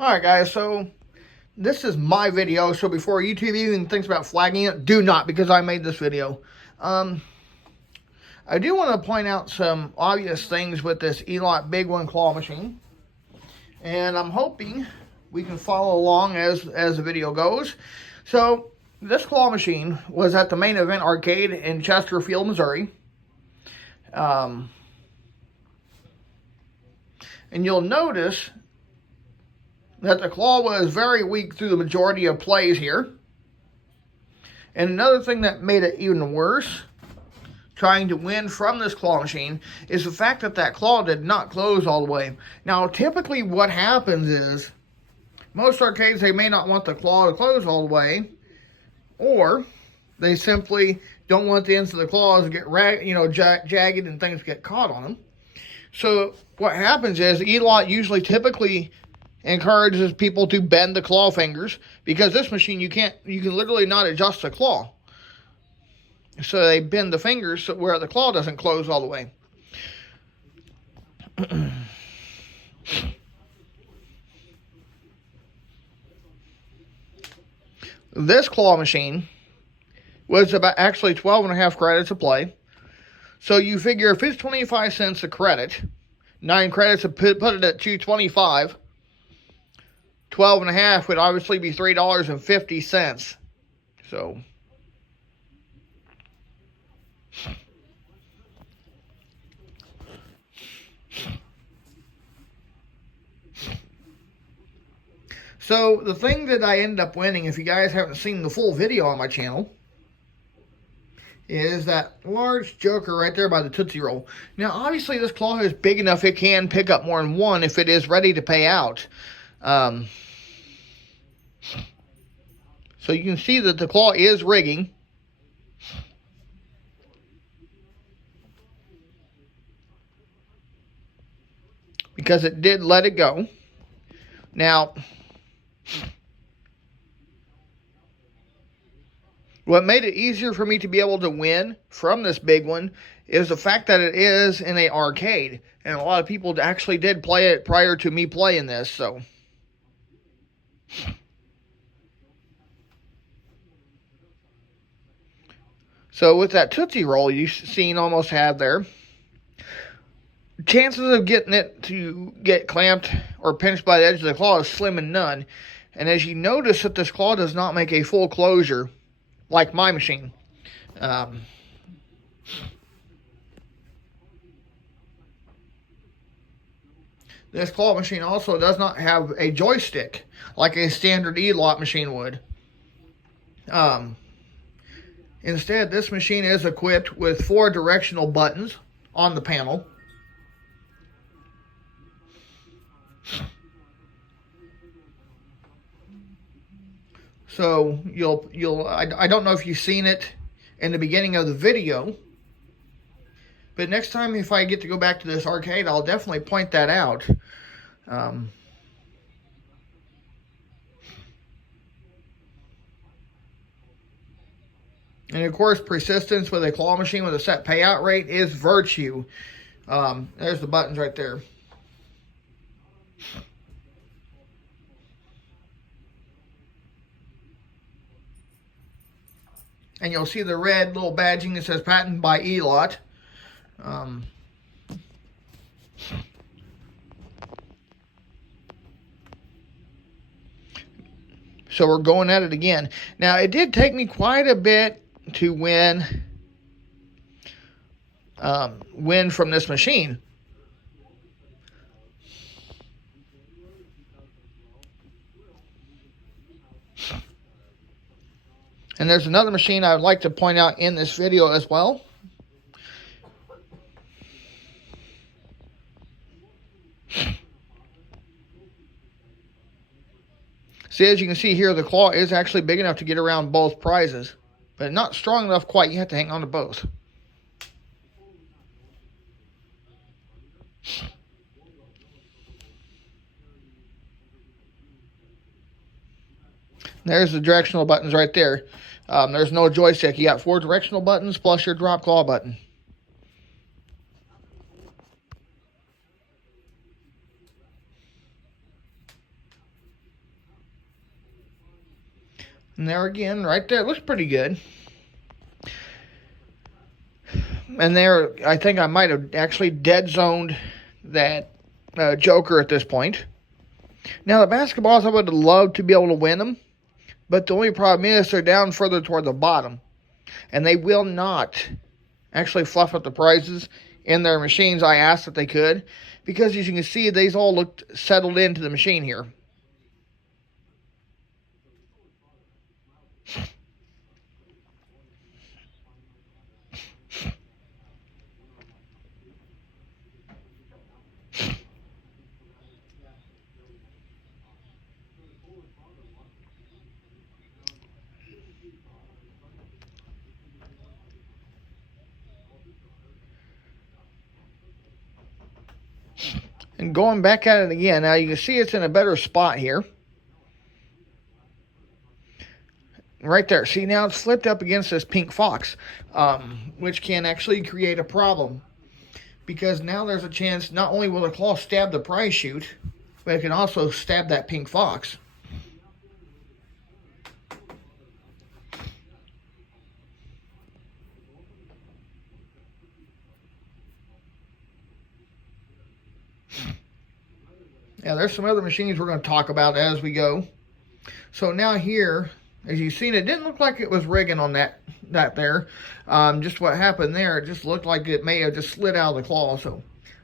Alright guys, so this is my video, so before YouTube even thinks about flagging it, do not, because I made this video. I do want to point out some obvious things with this ELOT Big One claw machine. And I'm hoping we can follow along as the video goes. So, this claw machine was at the Main Event Arcade in Chesterfield, Missouri. And you'll notice that the claw was very weak through the majority of plays here. And another thing that made it even worse, trying to win from this claw machine, is the fact that that claw did not close all the way. Now, typically what happens is, most arcades, they may not want the claw to close all the way, or they simply don't want the ends of the claws to get jagged and things get caught on them. So what happens is ELOT usually typically encourages people to bend the claw fingers, because this machine you can literally not adjust the claw. So they bend the fingers where the claw doesn't close all the way. This claw machine was about actually 12.5 credits a play. So you figure if it's 25 cents a credit, 9 credits would put it at $2.25. 12.5 would obviously be $3.50. So the thing that I ended up winning, if you guys haven't seen the full video on my channel, is that large joker right there by the Tootsie Roll. Now, obviously, this claw is big enough it can pick up more than one if it is ready to pay out. So you can see that the claw is rigging. Because it did let it go. Now, what made it easier for me to be able to win from this big one is the fact that it is in an arcade. And a lot of people actually did play it prior to me playing this, so. So with that Tootsie Roll you've seen almost have there, chances of getting it to get clamped or pinched by the edge of the claw is slim and none. And as you notice that this claw does not make a full closure like my machine. This claw machine also does not have a joystick like a standard ELOT machine would. Instead, this machine is equipped with 4 directional buttons on the panel. So I don't know if you've seen it in the beginning of the video, but next time if I get to go back to this arcade, I'll definitely point that out. And of course, persistence with a claw machine with a set payout rate is virtue. There's the buttons right there. And you'll see the red little badging that says patented by ELOT. So we're going at it again. Now, it did take me quite a bit to win from this machine. And there's another machine I would like to point out in this video as well. See, as you can see here, the claw is actually big enough to get around both prizes, but not strong enough quite. You have to hang on to both. There's the directional buttons right there. There's no joystick. You got 4 directional buttons plus your drop claw button. And there again, right there, it looks pretty good. And there, I think I might have actually dead zoned that Joker at this point. Now, the basketballs, I would love to be able to win them, but the only problem is they're down further toward the bottom, and they will not actually fluff up the prizes in their machines. I asked if they could, because as you can see, these all looked settled into the machine here. And going back at it again, now you can see it's in a better spot here. Right there. See, now it's flipped up against this pink fox, which can actually create a problem. Because now there's a chance not only will the claw stab the prize chute, but it can also stab that pink fox. Now, there's some other machines we're going to talk about as we go. So now here, as you've seen, it didn't look like it was rigging on that there. Just what happened there, it just looked like it may have just slid out of the claw. So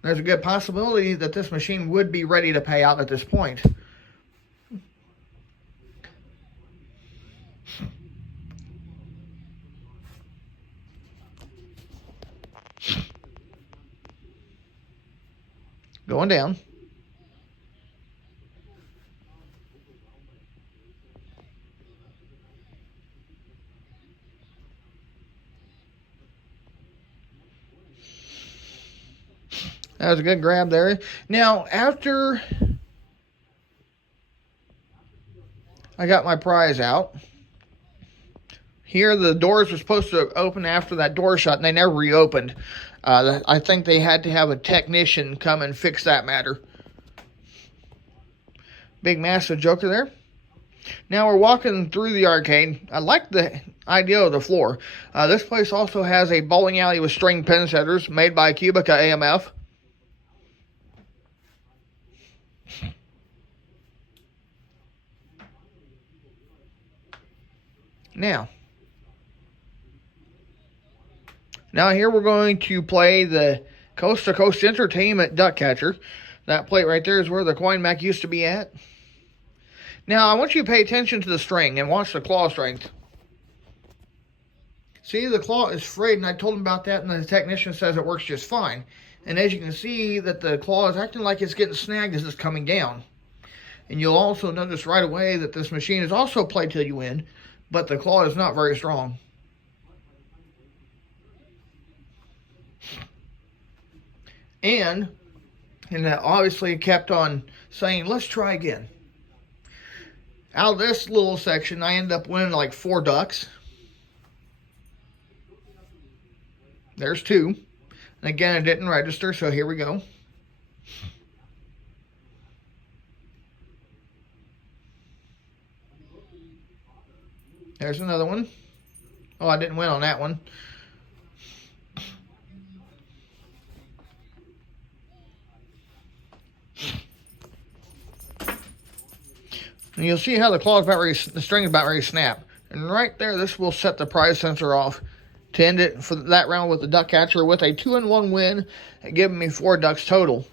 there's a good possibility that this machine would be ready to pay out at this point. Going down. That was a good grab there. Now, after I got my prize out, here the doors were supposed to open after that door shut, and they never reopened. I think they had to have a technician come and fix that matter. Big massive Joker there. Now we're walking through the arcade. I like the idea of the floor. This place also has a bowling alley with string pin setters made by Cubica AMF. Now here we're going to play the Coast to Coast Entertainment Duck Catcher. That plate right there is where the coin mech used to be at. Now I want you to pay attention to the string and watch the claw strength. See, the claw is frayed, and I told him about that, and the technician says it works just fine. And as you can see, that the claw is acting like it's getting snagged as it's coming down. And you'll also notice right away that this machine is also play till you win, but the claw is not very strong. And that obviously kept on saying, let's try again. Out of this little section, I ended up winning like 4 ducks. There's 2. And again, it didn't register, so here we go. There's another one. Oh, I didn't win on that one. And you'll see how the string is about ready to snap. And right there, this will set the prize sensor off to end it for that round with the duck catcher with a 2-1 win, giving me 4 ducks total.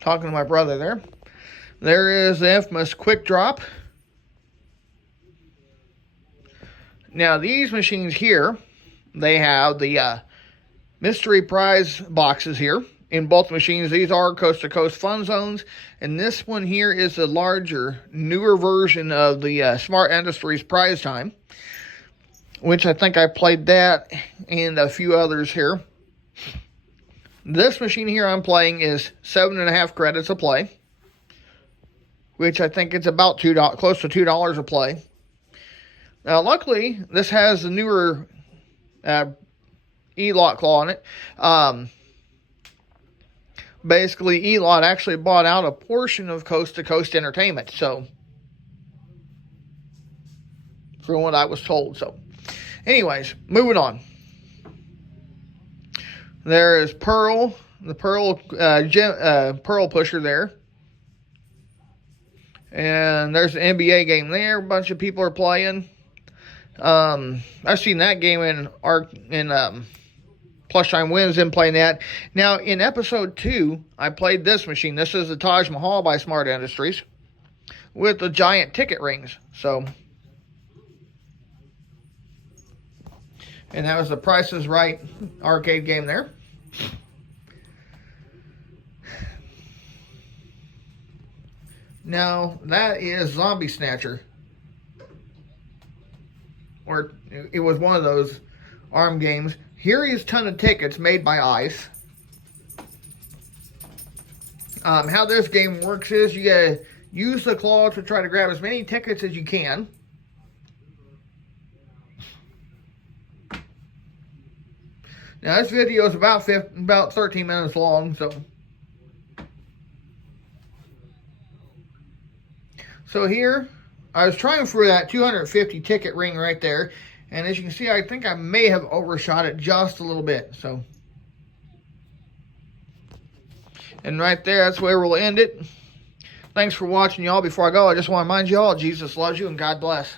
Talking to my brother there. There is the infamous quick drop. Now these machines here, they have the mystery prize boxes here in both machines. These are Coast to Coast Fun Zones, and this one here is the larger, newer version of the Smart Industries Prize Time, which I think I played that and a few others here. This machine here I'm playing is 7.5 credits a play, which I think it's about close to $2 a play. Now, luckily, this has the newer E-Lot claw on it. Basically, E-Lot actually bought out a portion of Coast to Coast Entertainment. So, from what I was told. So, anyways, moving on. There is Pearl, the Pearl Pearl pusher there. And there's an NBA game there. A bunch of people are playing. I've seen that game in Plush Time Wins and playing that. Now, in episode 2, I played this machine. This is the Taj Mahal by Smart Industries with the giant ticket rings. So, and that was the Price is Right arcade game there. Now, that is Zombie Snatcher. Or it was one of those ARM games. Here is a ton of tickets made by ICE. How this game works is you gotta use the claw to try to grab as many tickets as you can. Now this video is about 13 minutes long, so here I was trying for that 250 ticket ring right there, and as you can see, I think I may have overshot it just a little bit. So, and right there, that's where we'll end it. Thanks for watching, y'all. Before I go, I just want to remind you all, Jesus loves you and God bless.